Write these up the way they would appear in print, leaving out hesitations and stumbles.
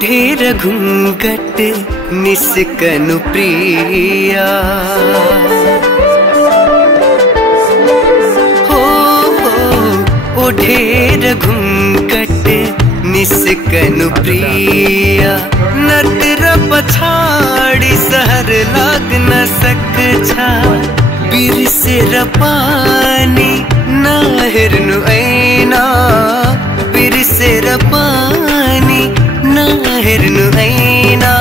ढेर घूंघट निस्कनु प्रिया हो ओ ढेर घूंघट निस्कनु प्रिया नतर पछाड़ी सहर लाग न सकछा बीर से रपानी ना हिरनु ऐना बीर से रपानी ना हिरनु ऐना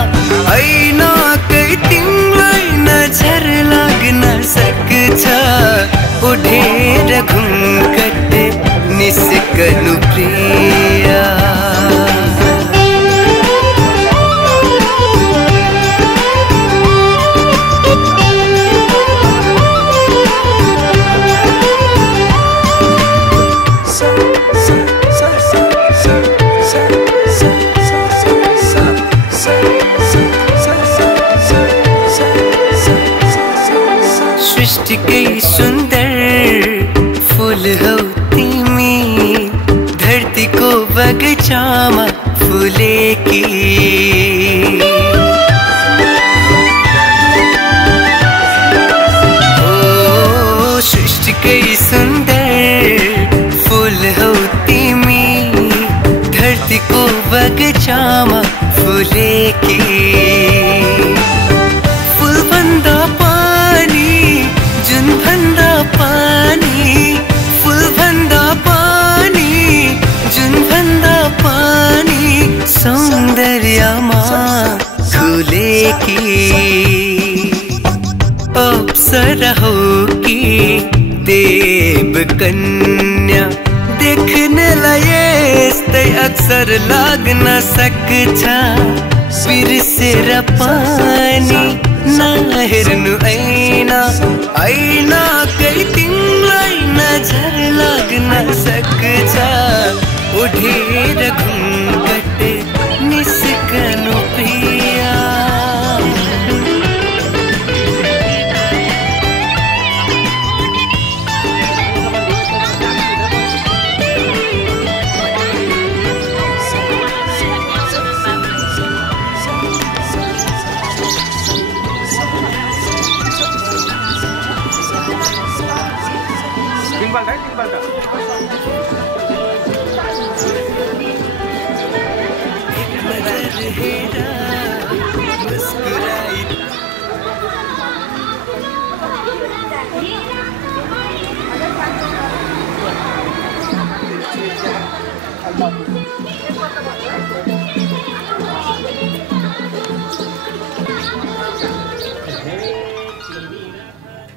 ऐना कई तिंगलाई नजर लाग न सकछा ओ ढेर घूंघट निस्कनु प्रिया सृष्टि कई सुंदर फूल हो तिमी धरती को बगीचामा फूले की ओ सृष्टि कई सुंदर फूल हो तिमी धरती को बगीचामा फूले की फूल बंदा जुन भन्दा पानी फूल भन्दा पानी जुन भन्दा पानी सौन्दर्यमा खुलेकी अप्सरा हो कि देव कन्या देख्नलाई यस्तै अक्सर लाग्न सक्छ बिर्सेर पानी ना हेर्नु ऐना ऐना कई तिमीलाई नजर लाग्न सक्छ ओ ढेर घूंघट निस्कनु प्रिया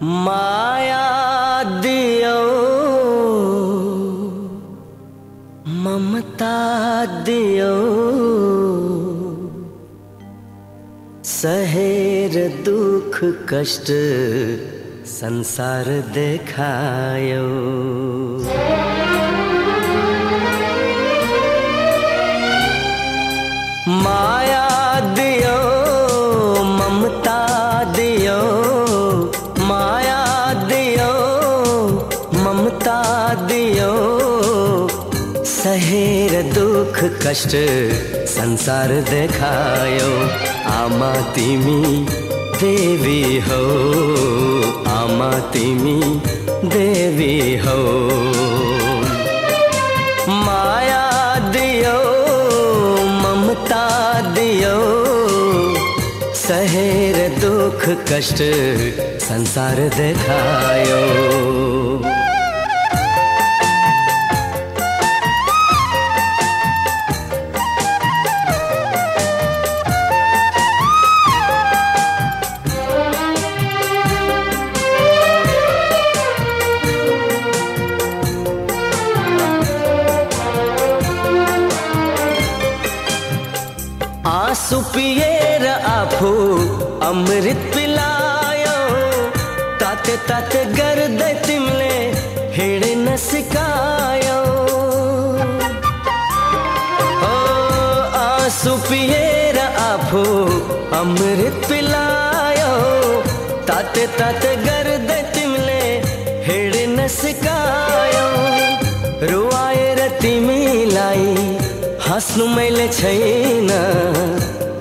माया दियो ममता दियो सहेर दुख कष्ट संसार देखायो माया दियो सहेर दुख कष्ट संसार देखायो आमा तिमी देवी हो आमा तिमी देवी हो माया दियो ममता दियो सहेर दुख कष्ट संसार देखायो आँसु पिएर आफू अमृत पिलायो ताते ताते गर्दै तिमीले हिँड्न सिकायो ओ आँसु पिएर आफू अमृत पिलायो ताते ताते गर्दै तिमीले हिँड्न सिकायो रुवाएर तिमीलाई हाँस्नु मैले छैन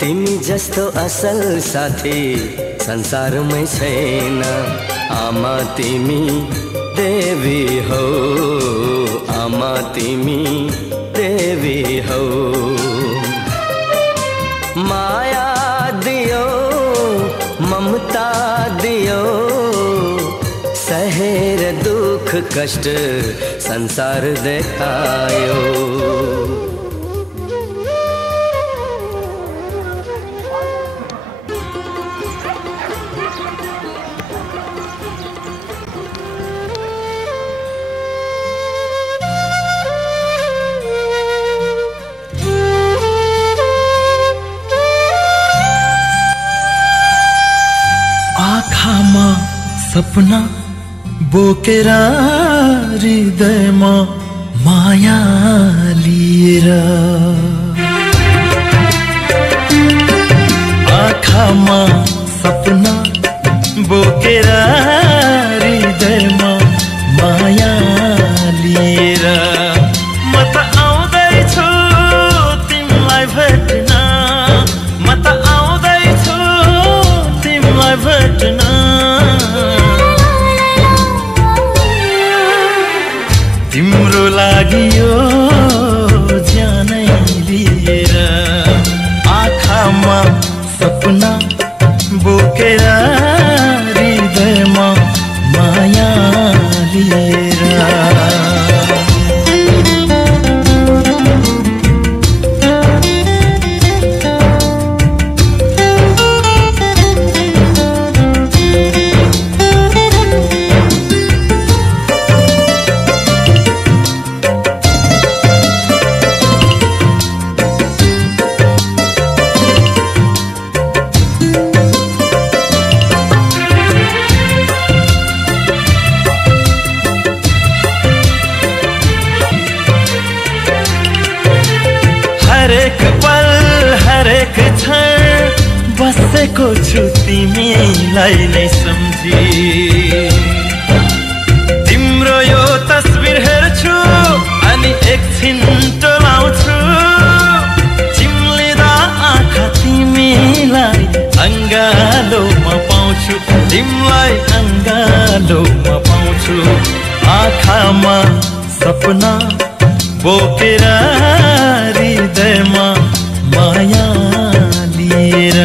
तिमी जस्तो असल साथी संसारमै छैन आमा तिमी देवी हो आमा तिमी देवी हो माया दियो ममता दियो सहेर दुख कष्ट संसार देखायो आँखामा सपना बोकेर हृदयमा माया लिएर आँखामा सपना बोकेर हृदयमा माया लिएर म त आउँदैछु तिमीलाई भेट्न म त आउँदैछु तिमीलाई भेट्न तिम्रो लागि यो ज्यानै लिएर आँखामा सपना बोकेर हृदयमा माया लिएर हरेक पल हरेक क्षण बसेको छु तिमीलाई नै सम्झी तिम्रो यो तस्बिर हेर्छु अनि एकछिन टोलाउँछु चिम्लिँदा आँखा तिमीलाई अङ्गालोमा पाउँछु तिमीलाई अङ्गालोमा पाउँछु आँखामा सपना बोकेर हृदयमा माया लिएर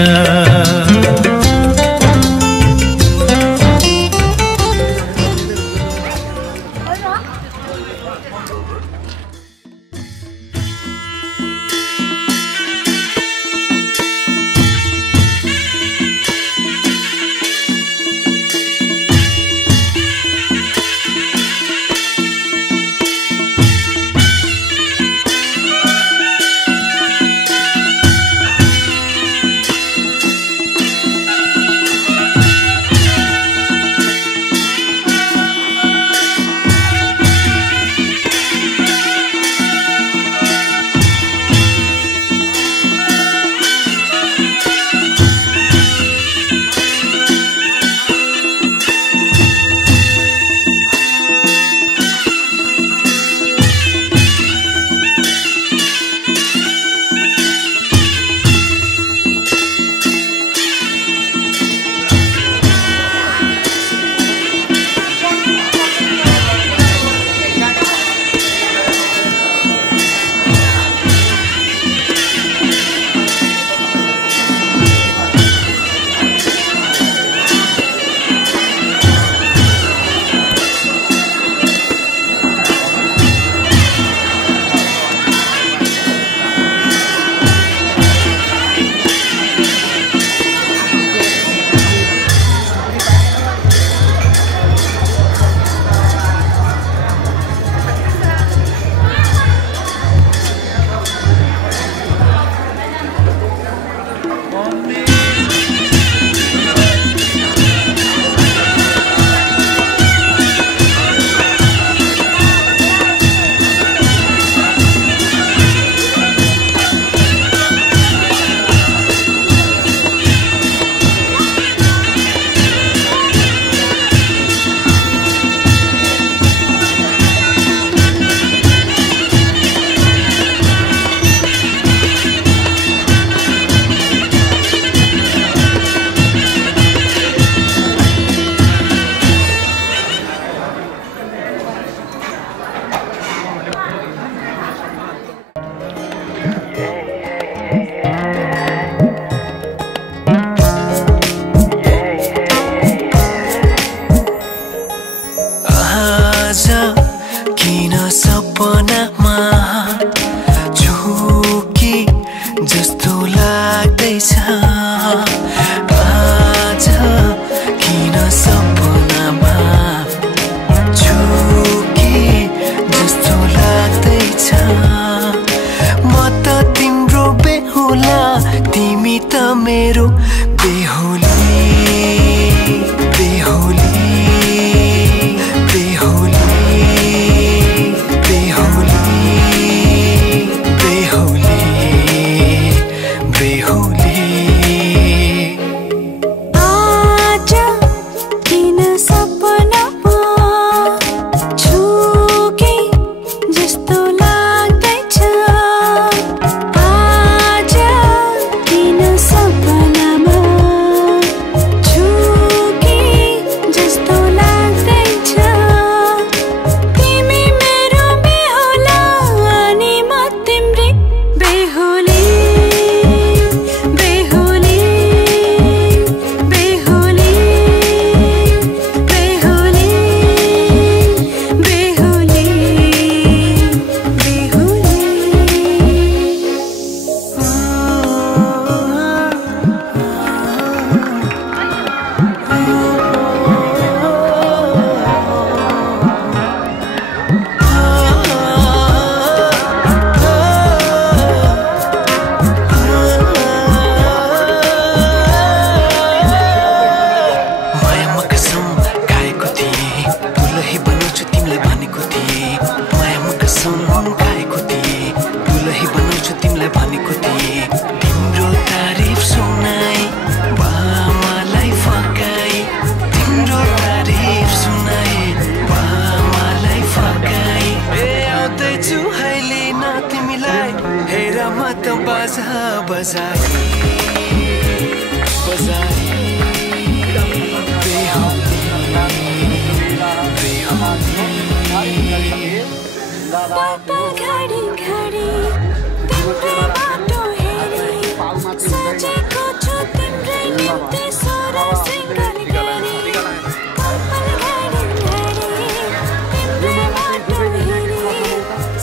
लाग्दैछ आज किन सपनामा झुके जस्तो लाग्दैछ म त तिम्रो बेहुला तिमी त मेरो बेहुली बेहुली बेहुली बेहुली बेहुली बेहुली आज किन सपनामा झुके जस्तो लाग्दैछ आज किन सपनामा झुके जस्तो लाग्दैछ तिमी मेरो बेहुला अनि म तिम्रै बेहुली बेहुली बेहुली बेहुली बेहुली मायामा कसम खाएको थिएँ दुलही बनाउँछु तिमीलाई भनेको थिएँ मायामा कसम खाएको थिएँ दुलही बनाउँछु तिमीलाई भनेको थिएँ तिम्रो तारिफ सुनाई बामालाई फकाई तिम्रो तारिफ सुनाई बामालाई फकाई आउँदैछु अहिले न तिमीलाई हेर म त बाजा बजाई बजाई पापा घडी घडी तिम्रै बाटो हेरी सजेको छु तिम्रै निम्ति सोह्र श्रृङ्गार गरी पापा घडी घडी तिम्रै बाटो हेरी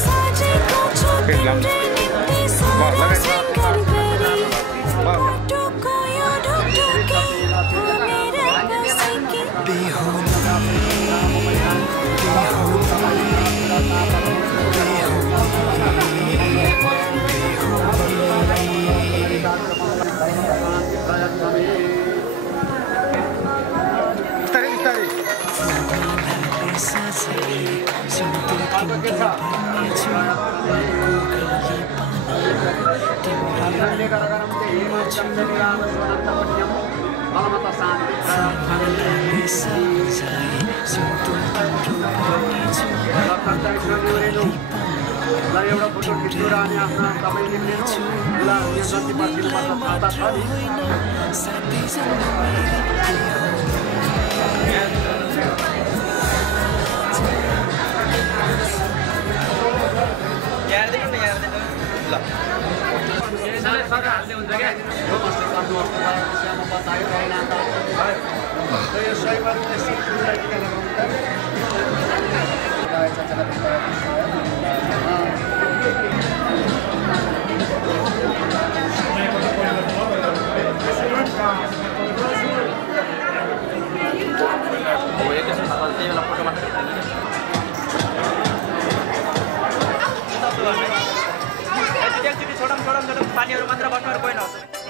सजेको छु तिम्रै निम्ति सोह्र श्रृङ्गार गरी बाटोको यो ढुकढुकी थामेर बसेकी पानीहरू मात्र बस्नु कोही नहोस्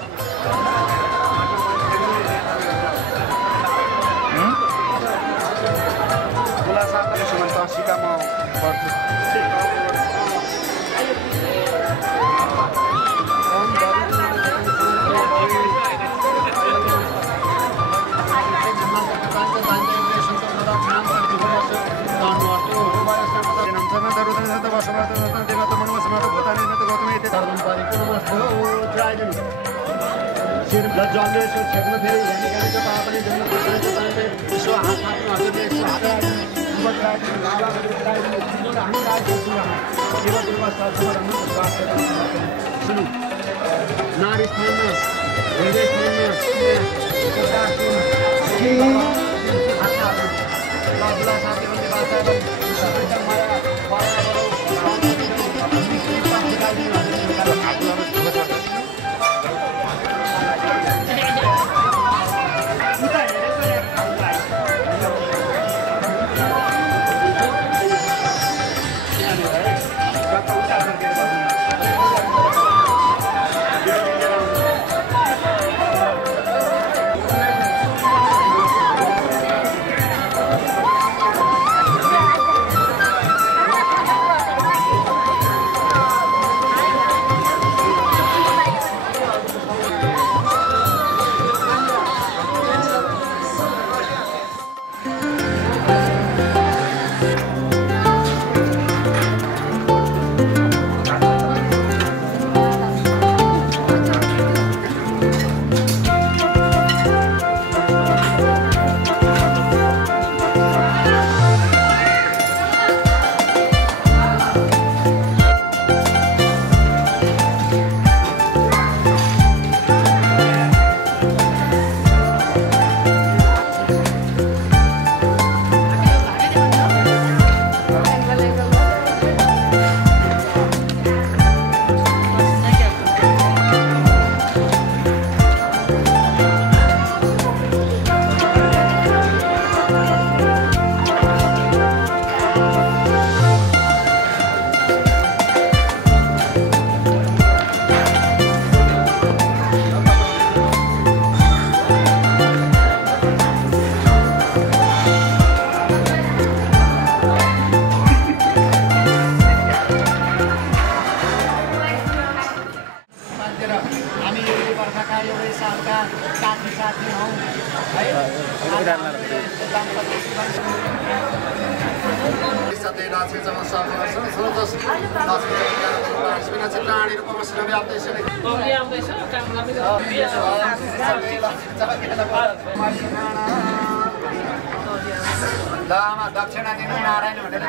दक्षिणा दिनु नारायण भनेर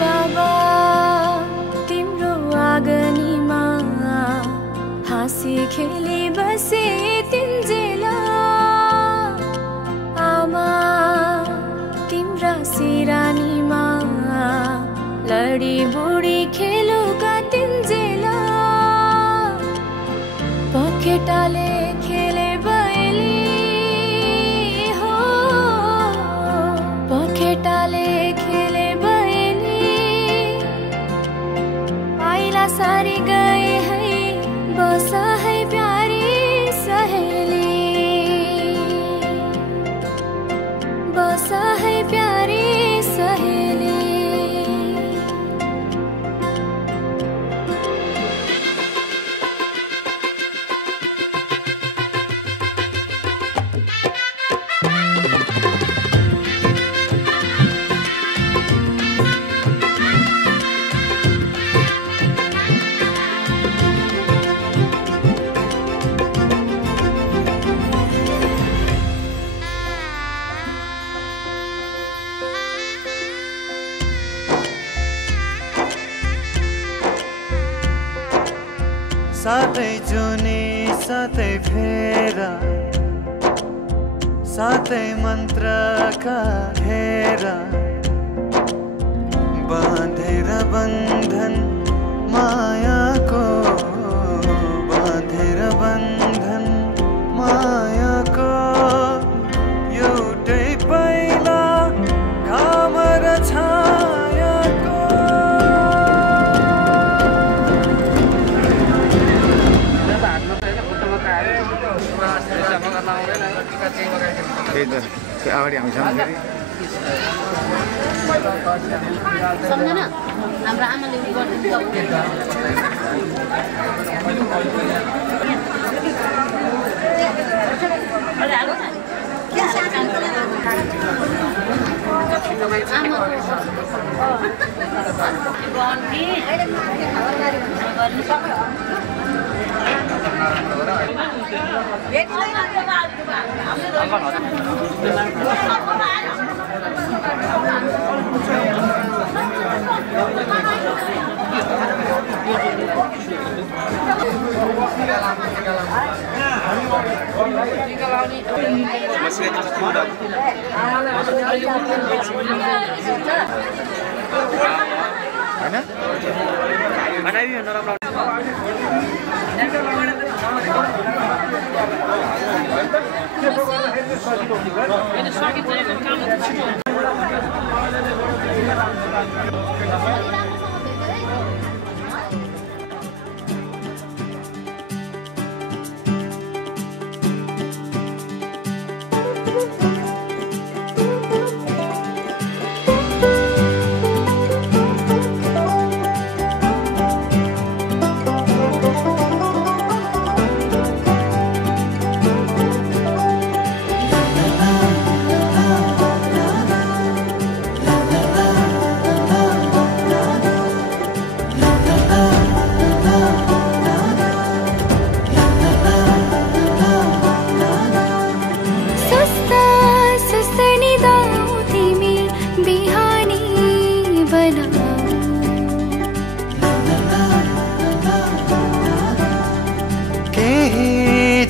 बाबा तिम्रो आँगनीमा हाँसी खेली बसे तिन्जेला आमा तिम्रा सिरानीमा लडी बुढी खेलुका तिन्जेला पखेटाले खेले बैली हो पखेटाले खेले बैली आइला सारी गए है बसा है प्यारी सहेली बसा है प्यारी सहेली साथै जुनी साथै फेरा साथै मन्त्रका घेरा बाँधेर बन्धन मायाको बाँधेर बन्धन मायाको एउटै पहिला घाम र छायाको अगाडि आउँछ सम्झना हाम्रो आमाले उयो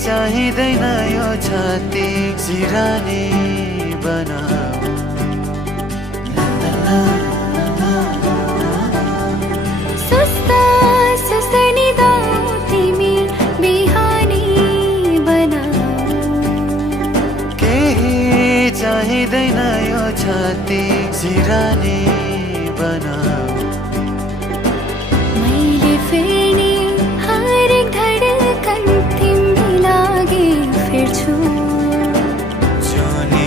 चाहिँदैन यो छाती सिरानी बनाऊ सस्ता सस्तनी दाऊ तिमी बिहानी बनाऊ केही चाहिँदैन यो छाती सिरानी बनाऊ मैले फेर्ने हरेक धडकन तिमी लागे फेर्छु जुनी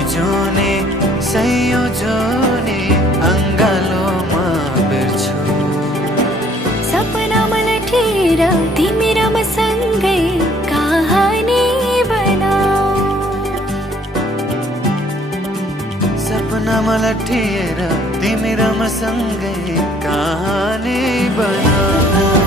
लठेर तिमी र म सँगै कहानी बनाऊ। सपनामा लठेर तिमी र म सँगै कहानी बनाऊ।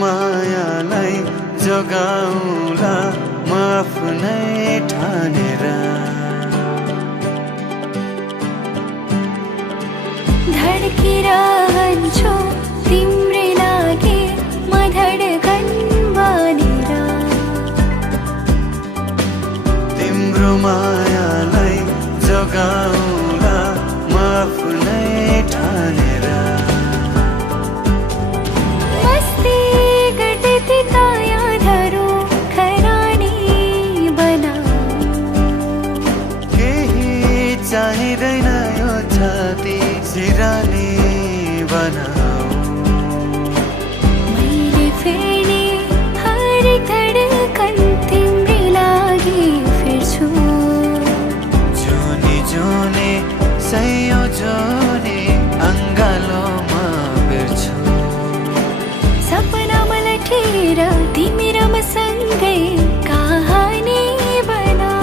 मायालाई जोगाउला म आफ्नै ठानेर। धड्किरहन्छु तिम्रै लागि म धड्कन बनेर। तिम्रो मायालाई जोगाउला म आफ्नै ठानेर। चाहिँदैन यो छाती सिरानी बनाऊ। मैले फेर्ने हरेक धड्कन तिम्रै लागि फेर्छु। जुनी जुनी सयौं जुनी अङ्गालोमा बेर्छु। सपनामा लठेर तिमी र म सँगै कहानी बनाऊ।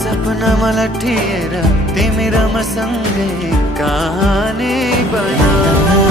सपनामा लठेर तिमी र म सँगै कहानी बनाऊ।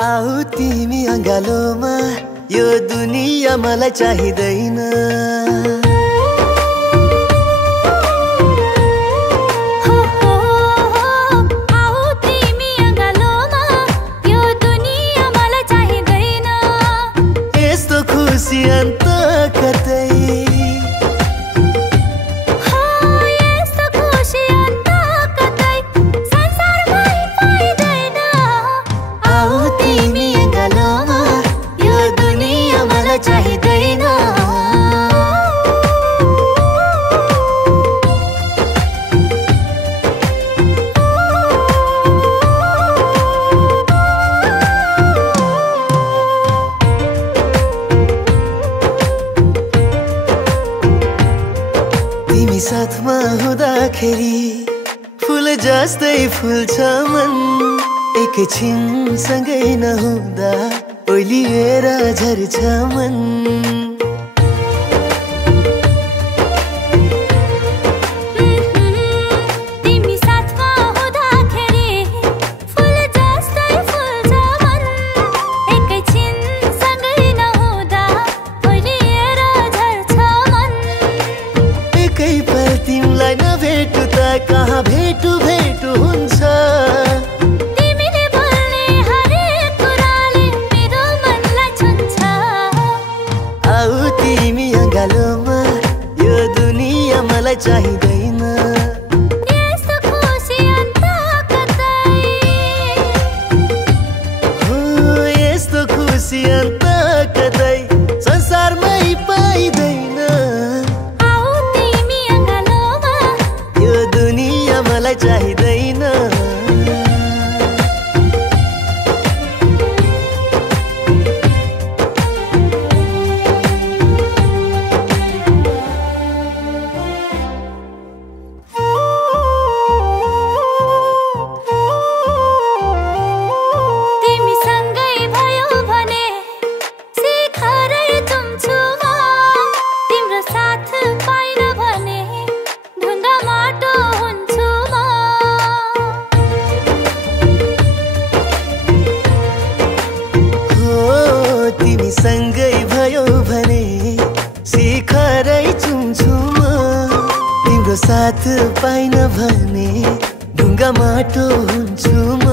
आऊ तिमी अङ्गालोमा यो दुनिया मलाई चाहिँदैन। आऊ तिमी अङ्गालोमा यो दुनिया मलाई चाहिँदैन। यस्तो खुसी अन्त कतै यस्तो खुसी अन्त कतै हुँदाखेरि फुल जस्तै फुल्छ मन एकैछिन सँगै नहुँदा ओइलिएर झर्छ मन तिमी साथमा हुँदाखेरि फुल जस्तै फुल्छ मन एकैछिन सँगै नहुँदा ओइलिएर झर्छ मन एकै पल तिमीलाई नभेटु त कहाँ भेटु भेटु हुन्छ तिमीले बोल्ने हरेक कुराले मेरो मनलाई छुन्छ आऊ तिमी अँगालोमा यो दुनिया मलाई चाहिँदैन यस्तो खुसी अन्त कतै हो यस्तो खुसी अन्त कतै संसारमै पाइँदैन आऊ तिमी अँगालोमा यो दुनिया मलाई चाहिँदैन तिमी सँगै भयो भने शिखरै चुम्छु म तिम्रो साथ पाइन भने ढुङ्गा माटो हुन्छु म हो तिमी सँगै भयो भने शिखरै चुम्छु म तिम्रो साथ पाइन भने ढुङ्गा माटो हुन्छु म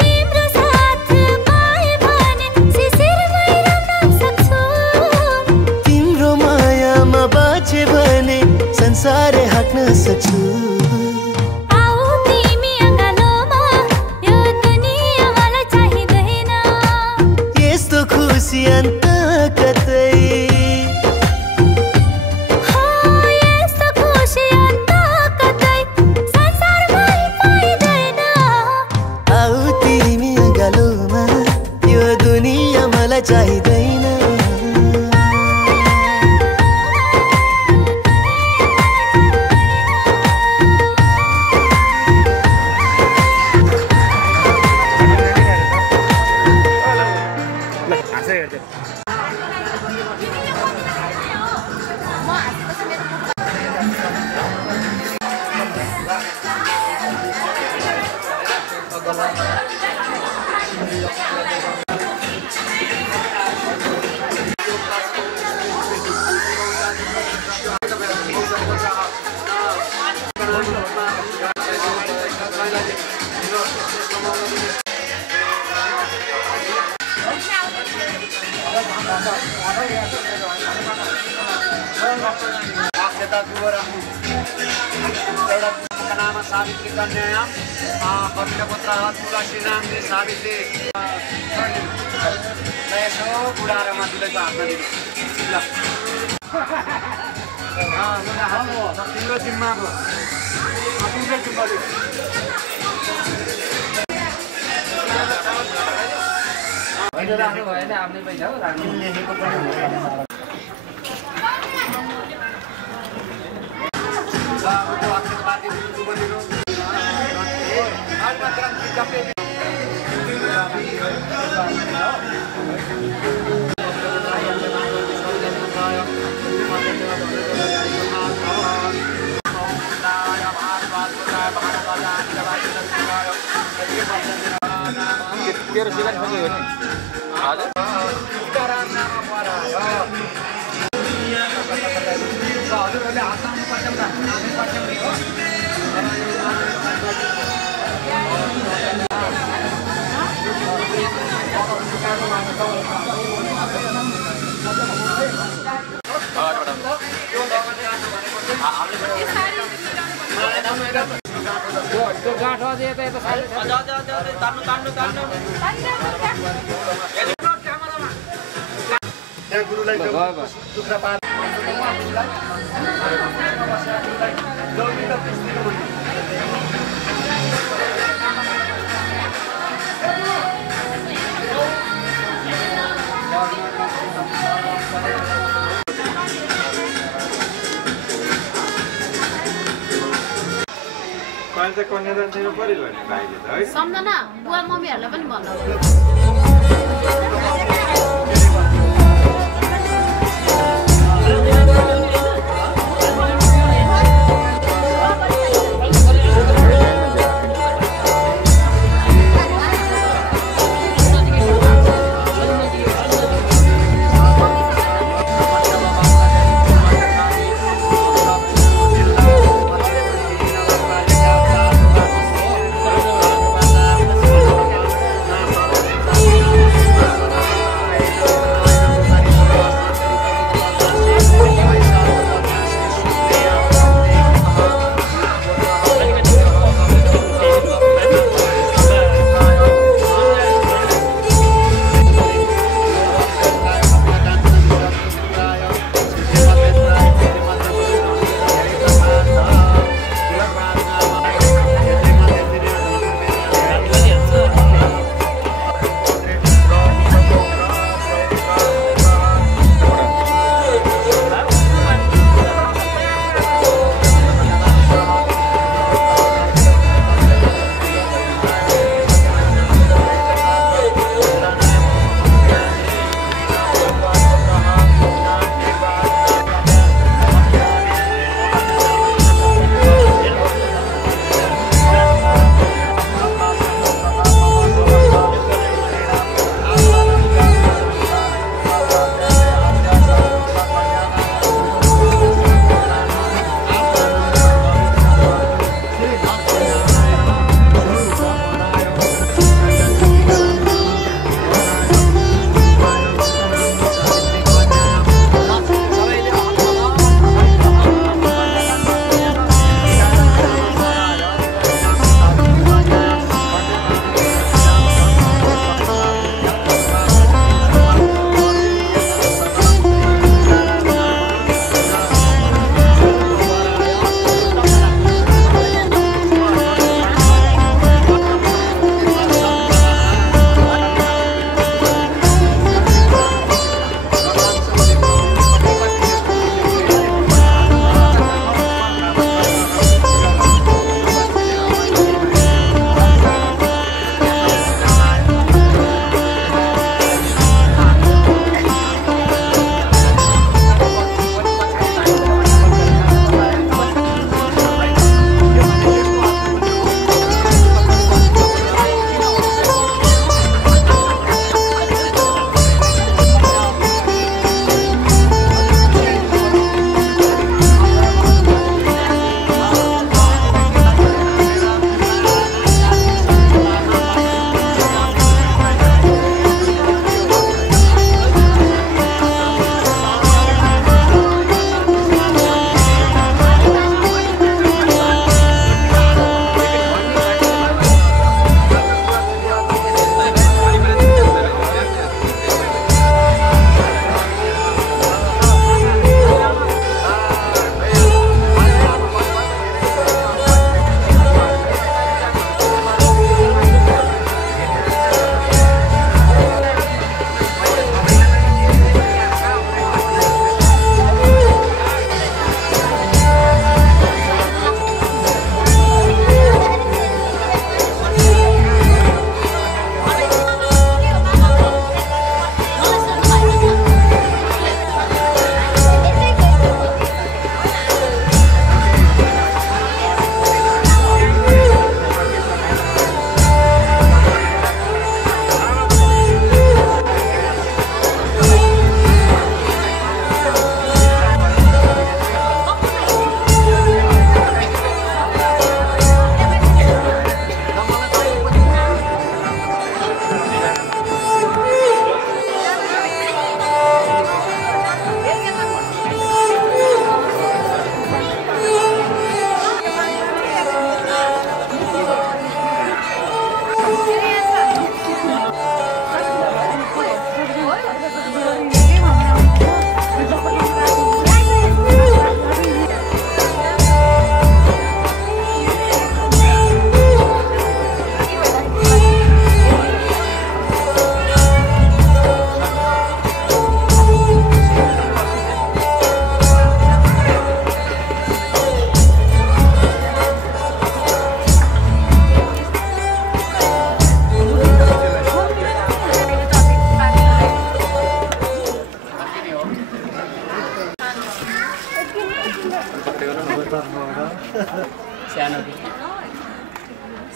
तिम्रो साथ पाएँ भने शिशिरमै रम्न सक्छु तिम्रो मायामा बाँचे भने संसारै हाँक्न सक्छु आऊ तिमी अँगालोमा यो दुनिया मलाई चाहिँदैन यस्तो खुसी अन्त कतै हो यस्तो खुसी अन्त कतै संसारमै पाइँदैन आऊ तिमी अँगालोमा यो दुनिया मलाई चाहिँदैन सावित्री कन्या कपिलपुत्र तुलसी नामले सावित्री यसो बुढाहरूमा दुलैको हातमा दिनु तिम्रो जिम्माको तिम्रो जिम्मा राख्नु भएन आफ्नै पैसा हो राख्नु लेखेको पनि हुँदैन पाँच कन्यादान दिनु पर्यो भने भाइले त है सम्झना बुवा मम्मीहरूलाई पनि भन्नु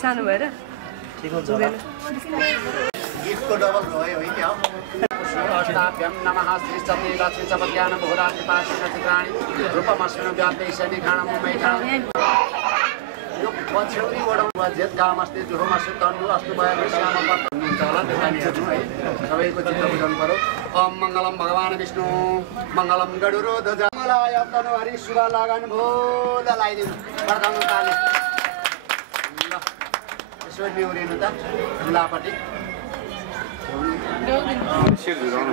सानो भएर ठिक हुन्छ होला गीतको डबल भयो होइन अष्टाभ्यं नमः श्री चन्द्रे लक्ष्मी चपद्यान बहुरात्रि पार्श्व नक्षत्राणि रूपमस्मिन् व्याप्ते शनि खाणं मैखाणं यो पछ्यौरी वडौवा जेत गामस्ते जुहोमस्ते तन्डु अस्तु भएर श्याम हुन्छ होला त्यो नानीहरू है सबैको चित्त बुझाउनु पर्यो ओम मङ्गलम भगवान विष्णु मङ्गलम गरुडो ध्वज मङ्गलाय तनुहरि शुभ लगन भोल लगाइदिनु प्रथम ताली ल यसो निहुरिनु त खुलापट्टि शिर झुकाउनु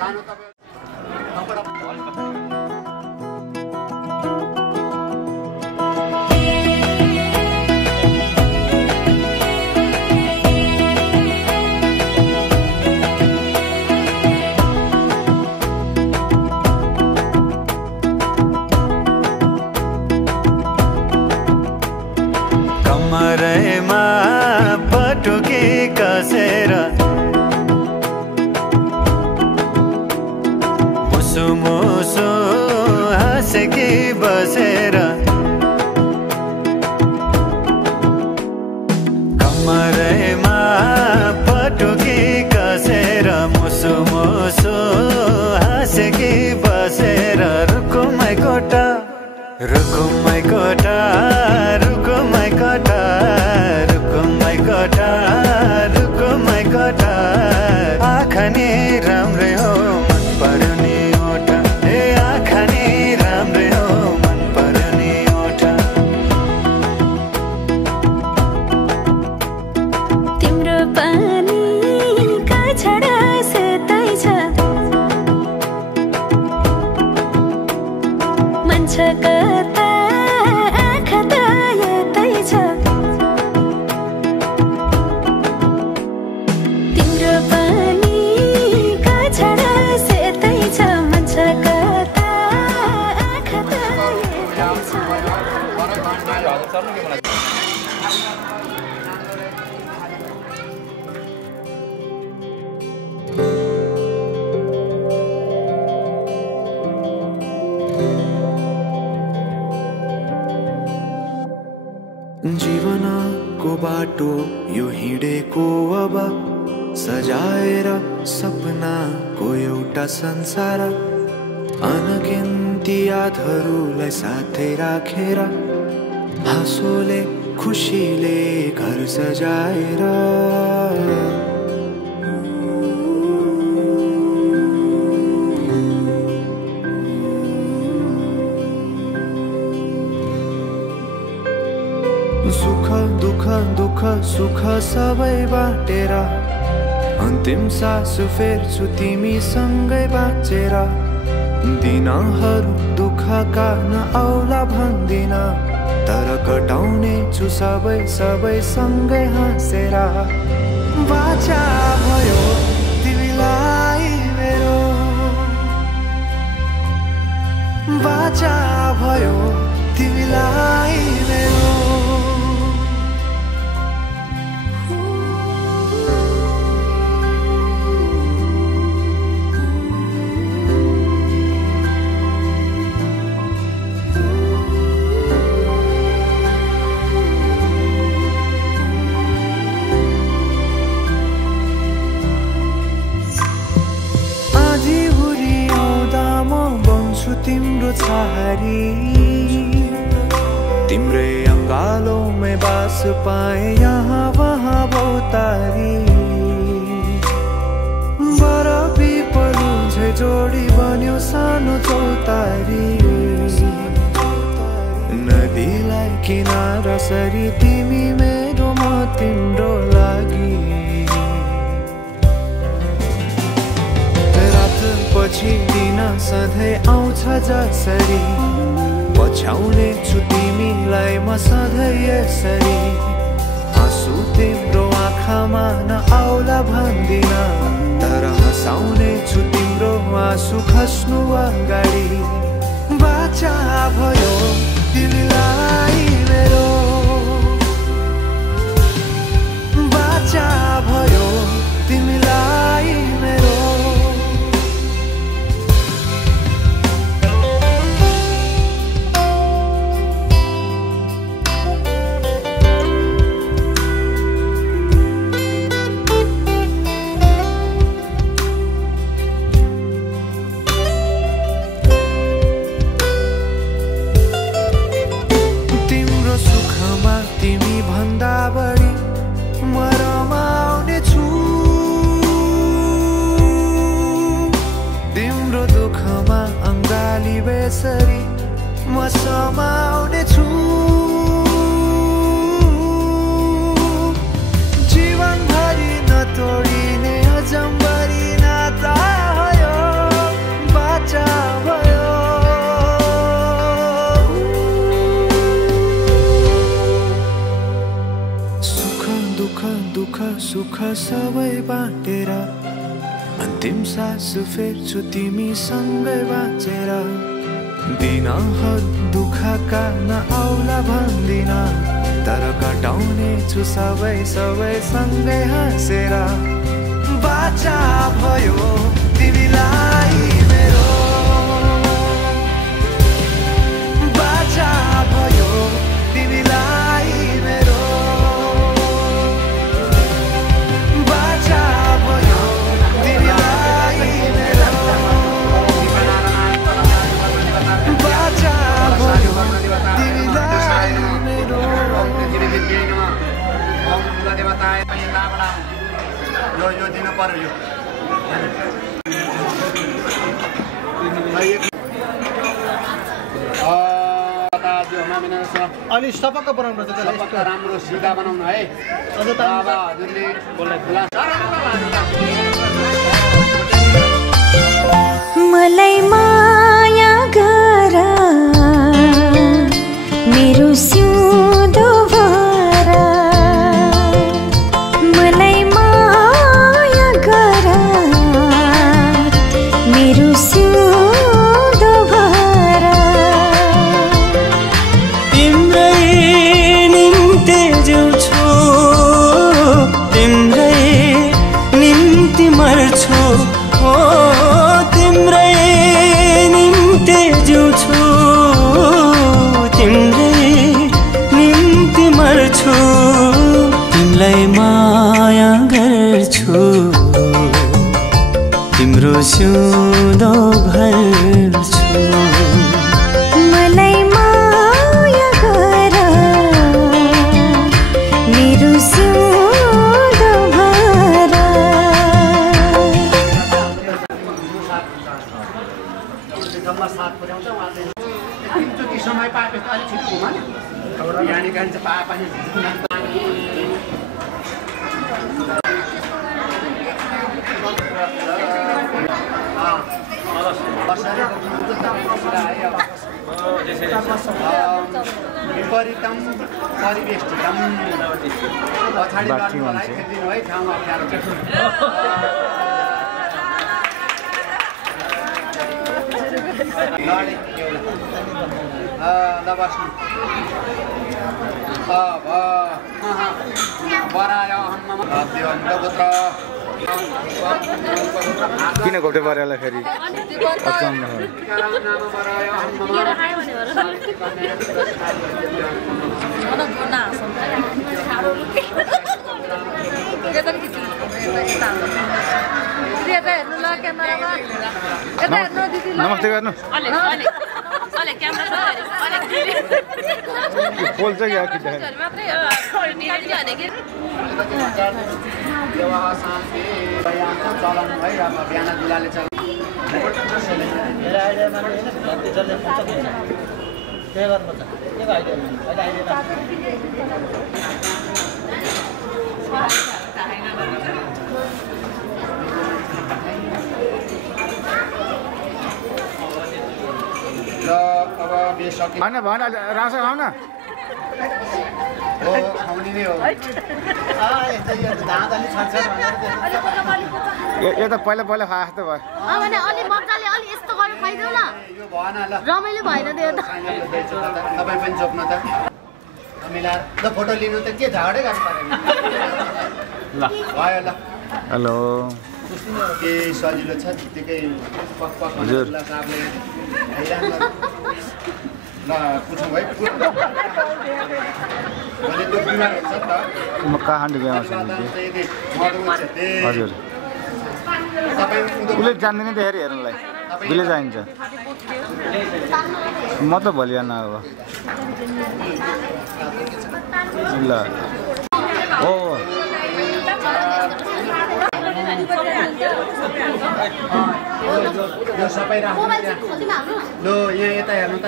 जानु तपाईँ कमरमा पटुकी कसेर मुसु मुसु हाँसेकी बसेर कमरमा पटुकी कसेर मुसु मुसु हाँसेकी बसेर रुकुमै कोटा रुकुमै कोटा रुकुमै कोटा रुकुमै कोटा रुकुमै कोटा आँखा नि राम्रै हो मन पर्यो नि ओठा ए आँखा नि राम्रै हो मन पर्यो नि ओठा तिम्रो पानीका छडा सेतै छ मान्छ कता आँखा त यतै छ तिम्रो पानीका छडा सेतै छ मान्छ कता आँखा त यतै छ जीवनको बाटो यो हिँडेको अब सजाएर सपनाको एउटा संसार अनगिन्ती यादहरूलाई साथै राखेर हाँसोले खुसीले घर सजाएर सुख दुःख दुःख सुख सबै बाटेर अन्तिम सास फेर्छु तिमीसँगै बाँचेर दिनहरू दुःखका नआउला भन्दिन तर कटाउने छु सबै सबै सँगै हाँसेर बाचा भयो तिमीलाई मेरो बाचा भयो तिमीलाई मेरो तिम्रो छहारी तिम्रै अङ्गालोमै बास पाए यहाँ वहाँ बहुतारी बरफी पलु झै जोडी बन्यो सानो चौतारी नदीलाई किनारा सरी तिमी मेरो म तिम्रो लागि पछि दिन सधैँ आउँछ जसरी पछ्याउने छु तिमीलाई म सधैँ यसरी आँसु तिम्रो आँखामा नआउला भन्दिन तर हँसाउने छु तिम्रो आँसु खस्नु अगाडि बाचा भयो तिमीलाई मेरो बाचा भयो तिमीलाई मेरो दुःखमा तिमी भन्दा बढी म रमाउने छु तिम्रो दुःखमा अङ्गाली बेसरी म समाउने छु जीवनभरि नतोडिने अजम्बरी नाता भयो बाचा भयो सुख दुःख दुःख सुख सबै बाँडेर अन्तिम सास फेर्छु तिमीसँगै बाँचेर दिनहरु दुःखका नआउला भन्दिन तर कटाउने छु सबै सबै सँगै हाँसेर बाचा भयो तिमीलाई मेरो बाचा भयो तिमीलाई मेरो बाचा भयो तिमीलाई मेरो बाचा भयो तिमीलाई मेरो यो दिनु पर्यो यो अलि सपक्क बनाउनु पर्छ सपक्क राम्रो सिधा बनाउनु है अझ त हजुरले मलाई माया गर मेरो सिउँदो भर मलाई माया गर मेरो सिउँदो भर तिम्रै निम्ति जिउँछु तिम्रै निम्ति मर्छु हो तिम्रै निम्ति जिउँछु तिम्रै निम्ति मर्छु तिमीलाई माया गर्छु तिम्रो सिउँदो भर्छु मलाई माया गर मेरो सिउँदो भर जम्मा साथ पुर्याउँछ उहाँले एकचोटि समय पाएपछि अलिक छिटो घुमा नि यहाँनिर गाडी चाहिँ पाए पनि विपरीतम परिवेष्टितम पछाडि लड्नुलाई खेलिदिनु है ठाउँमा अप्ठ्यारो ल बस्नु बरायो पुत्र किन घोप्टे परेला फेरि नमस्ते गर्नु बोल्छ क्या चलाउनु है अब बिहान दुलाले होइन भन रास खाऊ न खाउने नै हो यो त पहिला पहिला खाए जस्तो भयो अलि मजाले अलि यस्तो गरेर खाइदेऊ न यो भएन ल रमाइलो भएन त्यो त तपाईँ पनि जोप्न त मिलाएर ल फोटो लिनु त के झगडै गर्नु परेन ल भयो ल हेलो के सजिलो छ त्यतिकै हजुर ल पुछौँ है म काठमाडौँ गएको छु हजुर उसले जान्दैन देखेर हेर्नुलाई उसले जाइन्छ म त भोलि जान्न अब ल ओ यो सबै राख्नु लो यहाँ यता हेर्नु त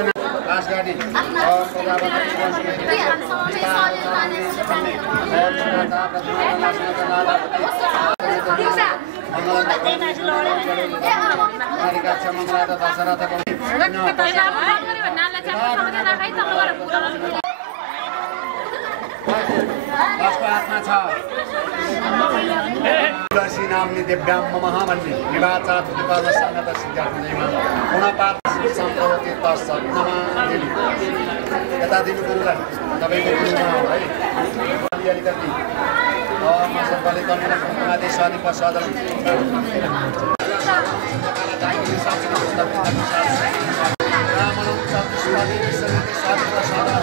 लास्ट गाडी तुलसी नामनी दिव्याम ममः भन्ने विवाचात उत्पाद सङ्गत सिद्धार्थमा गुणपात सम्प्रवति तत्सत् नमामि यता दिनु गुरुलाई तपाईको गुरुमा हो है अलिकति सबैले कन्ने आदि साधि प्रसादन रामणं चतुष्पादी विसर्जित साधि प्रसादन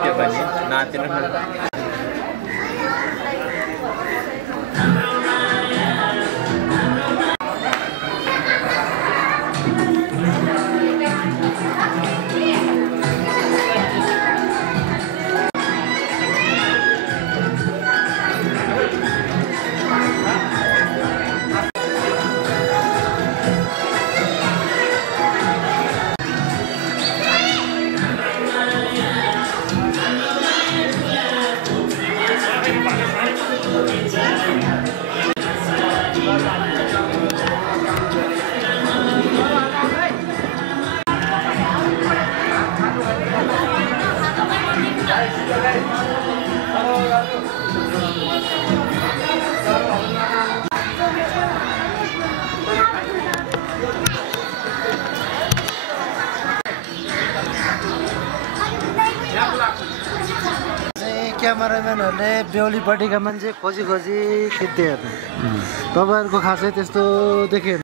त्यो पनि नातिर क्यामेराम्यानहरूले बेहुलीपट्टिका मान्छे खोजी खोजी खिच्दै हेर्नु तपाईँहरूको खासै त्यस्तो देखेन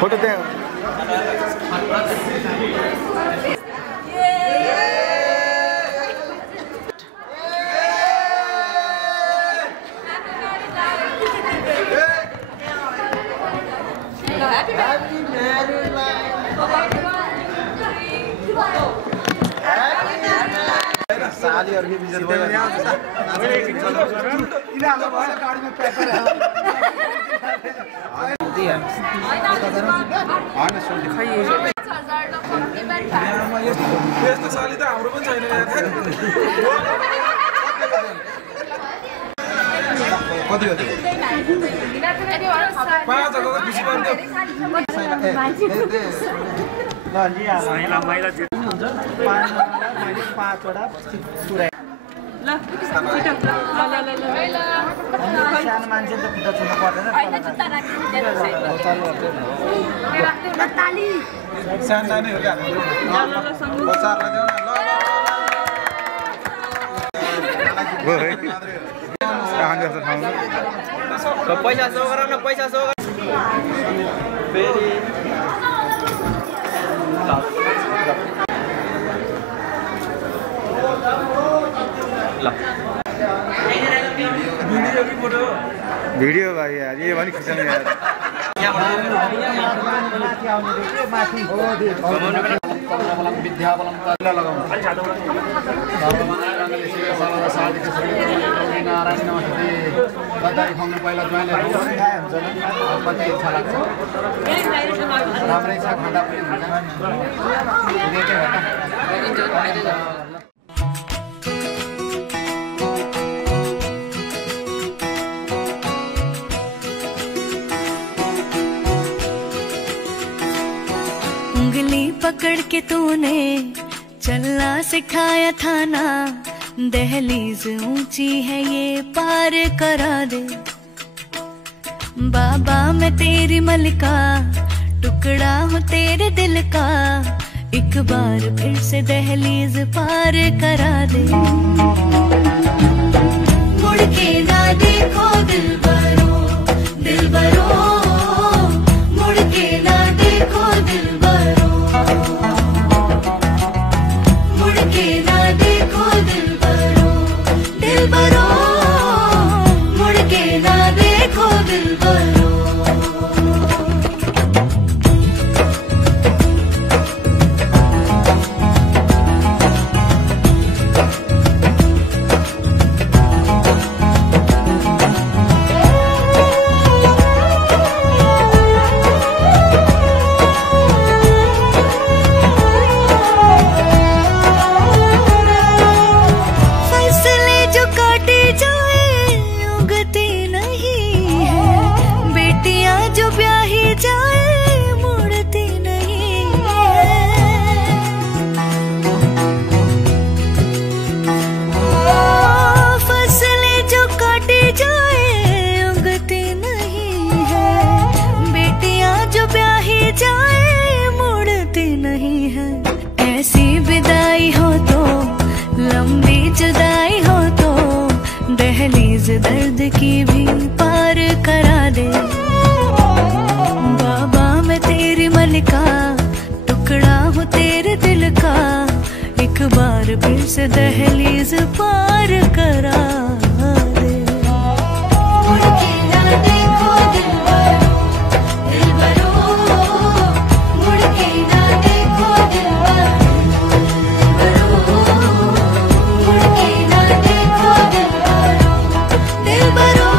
फोटो त्यहाँ सालीहरुको बिजत भयो इनाले भएन गाडीमा पेपर यस्तो साली त हाम्रो पनि छैन यार कति कति 5000 को खुसी गर्दै ल लिया महिला महिला जित्नु हुन्छ 5 वटा पुरै ल सानो मान्छे त खुट्टा छुन पर्दैन सानो नानीहरुले हाम्रो बच्चाहरुलाई देऊ न ल पैसा सो गराउन पैसा सो फेरि ल भिडियो भाइ यार ये पनि खिच्नु यार विद्याबलम नारायण नमस्ते बधाई खुवाउनु पहिला ज्वाइँले कति इच्छा लाग्छ राम्रै छ खाँदा पनि हुन्छ उंगली पकड़ के तूने चलना सिखाया था ना, दहलीज ऊंची है ये पार करा दे। बाबा मैं तेरी मलिका, टुकड़ा हूँ तेरे दिल का, एक बार फिर से दहलीज पार करा दे। मुड़ के ना देखो दिलबरो, दिलबरो, मुड़ के ना देखो दिलबरो, मुड़ के ना देखो दिलबरो, दिलबरो, मुड़ के ना देखो दिलबरो। दर्द की भी पार करा दे। बाबा मैं तेरी मलिका, टुकड़ा हूँ तेरे दिल का, एक बार फिर से दहलीज पार करा दे। मुड़ के ना देखो दिलबरो, दिलबरो, मुड़ के ना देखो दिलबरो, मुड़ के ना देखो दिलबरो, दिलबरो,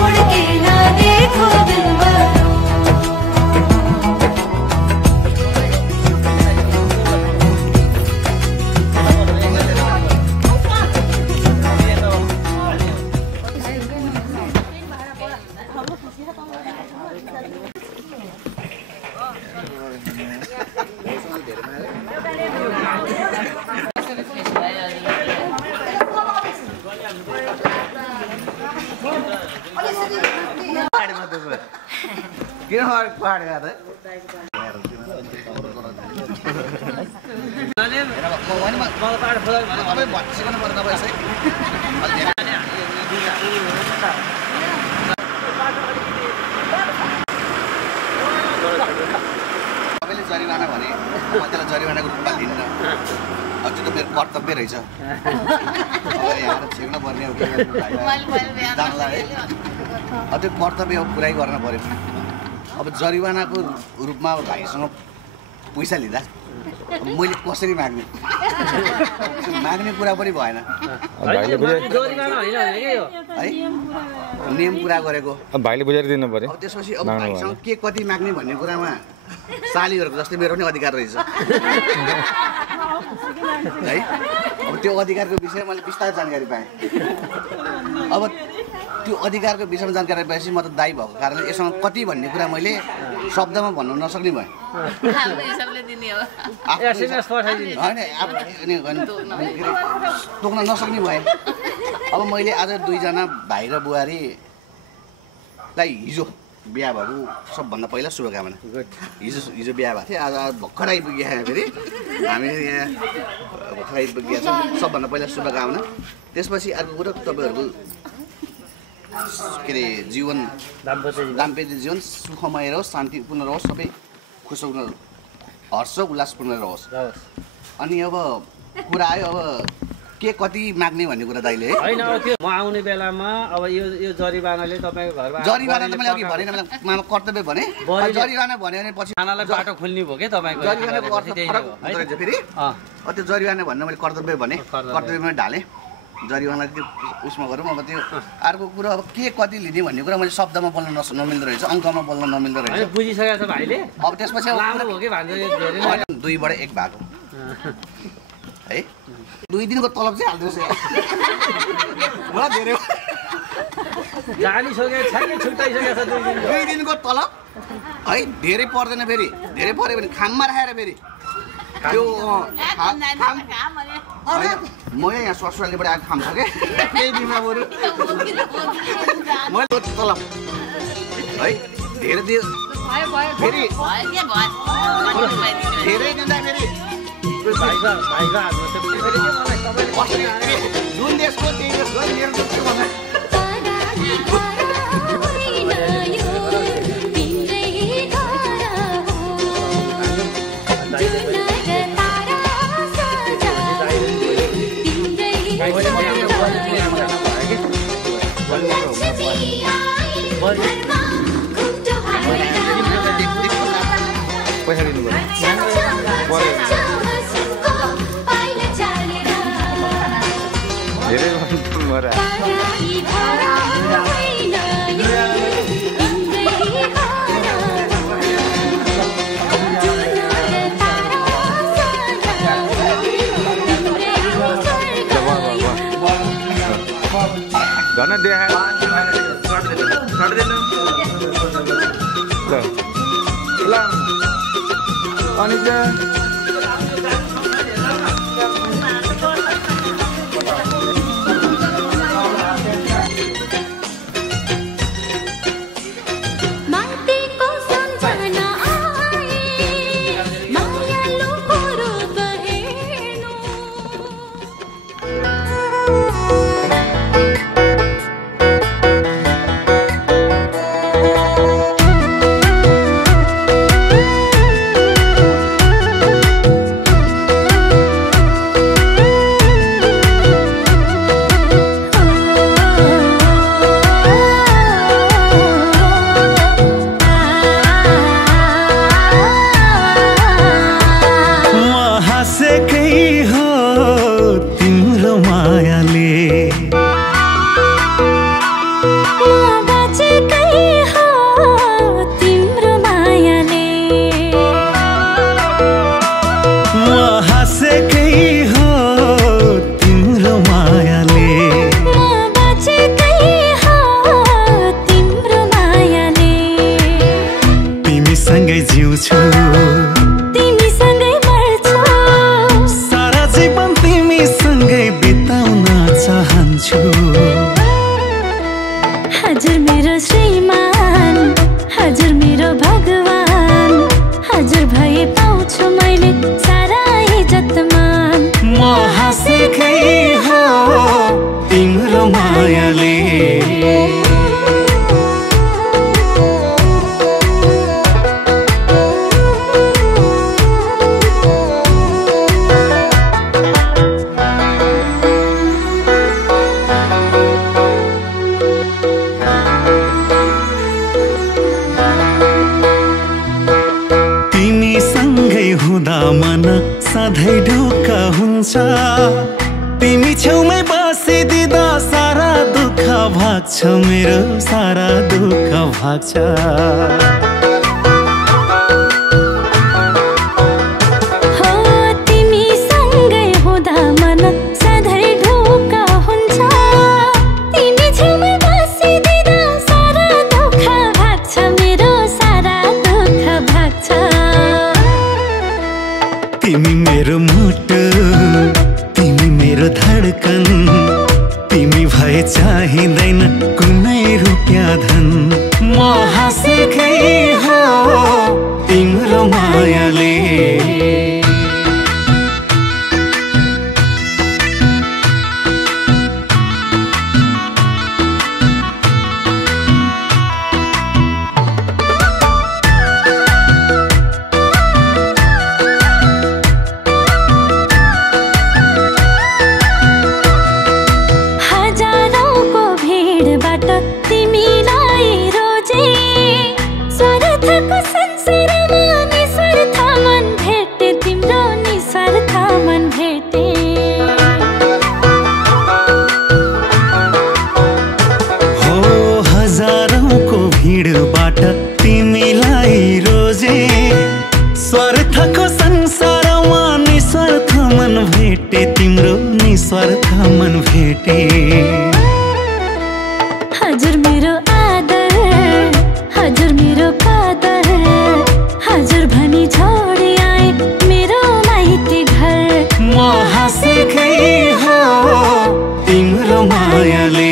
मुड़ के ना देखो दिलबरो। किन पहाड गएको त भत्सिकन पर्छ तपाईँ तपाईँले जरिवाना भने म त्यसलाई जरिवानाको रूपमा लिन्न अझ त मेरो कर्तव्य रहेछ यहाँ छिर्न पर्ने जानला है त्यो कर्तव्य पुरै गर्न पर्यो अब जरिवानाको रूपमा भाइसँग पैसा लिँदा मैले कसरी माग्ने कुरा पनि भएन है नियम पुरा गरेको भाइले बुझाएर दिनु पर्यो अब त्यसपछि अब भाइसँग के कति माग्ने भन्ने कुरामा सालीहरूको जस्तै मेरो पनि अधिकार रहेछ है अब त्यो अधिकारको विषयमा मैले बिस्तारै जानकारी पाएँ अब त्यो अधिकारको विषयमा जानकारी पाएपछि म त दायी भएको कारणले यससँग कति भन्ने कुरा मैले शब्दमा भन्नु नसक्ने भएँ तोक्न नसक्ने भएँ अब मैले आज दुईजना भाइ र बुहारीलाई हिजो बिहा भएको सबभन्दा पहिला शुभकामना हिजो बिहा भएको थियो आज भर्खर आइपुगे फेरि हामी यहाँ भर्खर आइपुगेका छौँ सबभन्दा पहिला शुभकामना त्यसपछि अर्को कुरो तपाईँहरूको के अरे जीवन दाम्पत्य जीवन सुखमय रहोस् शान्तिपूर्ण रहोस् सबै खुस हर्ष उल्लासपूर्ण रहोस् अनि अब कुरा आयो अब के कति माग्ने भन्ने कुरा दाइले हैन अब त्यो म आउने बेलामा अब यो जरिवानाले तपाईको घरमा जरिवाना त मैले अघि भनेन मलाई कर्तव्य भने जरिवाना भन्यो भने पछि खानालाई बाटो खोल्ने भयो के तपाईको जरिवानाको अर्थ फरक हुन्छ फेरि त्यो जरिवाना भन्ने मैले कर्तव्य भने कर्तव्यमा ढाले जरिवाना त्यो उसमा गरौँ अब त्यो अर्को कुरो अब के कति लिने भन्ने कुरा मैले शब्दमा बोल्न नमिल्दो रहेछ अङ्कमा बोल्न नमिल्दो रहेछ बुझिसकेको छ भाइले अब त्यसपछि राम्रो भयो के भन्छ धेरै 2 बाट 1 भएको है 2 दिनको तलब चाहिँ हाल्दैछ मलाई धेरै जानिसके छैन छुट्टाइसकेको छ 2 दिनको तलब है धेरै पर्दैन फेरि धेरै पर्यो भने खाममा राखेर फेरि त्यो म यहाँ ससुरालीबाट आएको खाम छ क्या त्यही दिनमा बरु मैले तलब है धेरै दियो फेरि धेरै दिँदाखेरि जुन देशको त्यही देश मेरो देशको भन्दा पैसा दिनु धेरै घरमा देखा ल अनि हजुर मेरो श्रीमान, हजुर मेरो भगवान, हजुर भए पाउँछु मैले सारा इज्जत मान। म हाँसेकै हो तिम्रो मायाले, मन सधैँ ढुक्क हुन्छ। तिमी छेउमै बसिदिँदा सारा दुःख भाग्छ, मेरो सारा दुःख भाग्छ। हो तिमी सँगै हुँदा मन सधैँ ढुक्क हुन्छ। तिमी छेउमै बसिदिँदा सारा दुःख भाग्छ, मेरो सारा दुःख भाग्छ। तिमी मेरो मुटु, तिमी मेरो धडकन, तिमी भए चाहिँदैन कुनै रुपियाँ धन। म हाँसेकै हो तिम्रो मायाले, तिमीलाई रोजे स्वार्थको संसारमा निस्वार्थ मन भेटे, तिम्रो निस्वार्थ मन भेटे। हजुर मेरो आदर, हजुर मेरो कादर, हजुर भनी छोडी आए मेरो माइती घर। म हाँसेकै हो तिम्रो मायाले,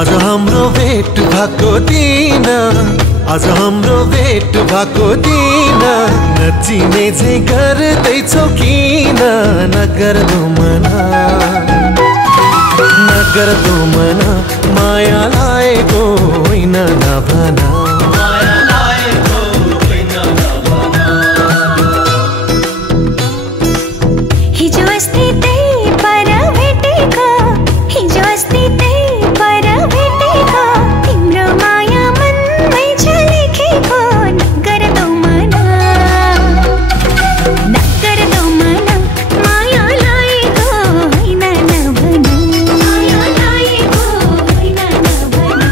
आज हाम्रो भेट भएको दिन, आज हाम्रो भेट भएको दिन, नचिने चाहिँ गर्दैछौ किन? नगर्दो मना, नगर्दो मना, माया लागेको होइन नभना। हिजो अस्ति त्यही पर भेटेको, हिजो अस्ति त्यही पर भेटेको, तिम्रो माया मनमै छ लेखेको। नगर्दो मना, नगर्दो मना, माया लागेको होइन नभना, माया लागेको होइन नभना।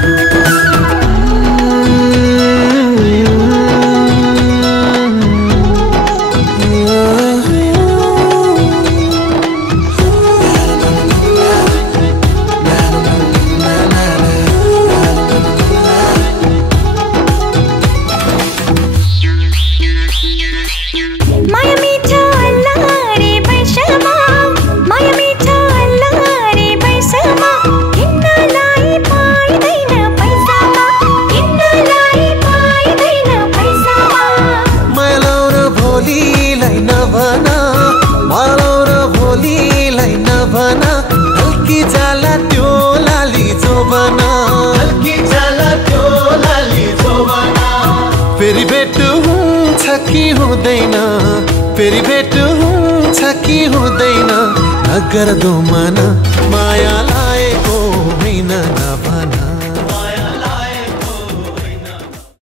जोबना हल्की जाला त्यो लाली जोबना फेरि भेट हुन्छ कि हुँदैन फेरि भेट हुन्छ कि हुँदैन नगर दो मन माया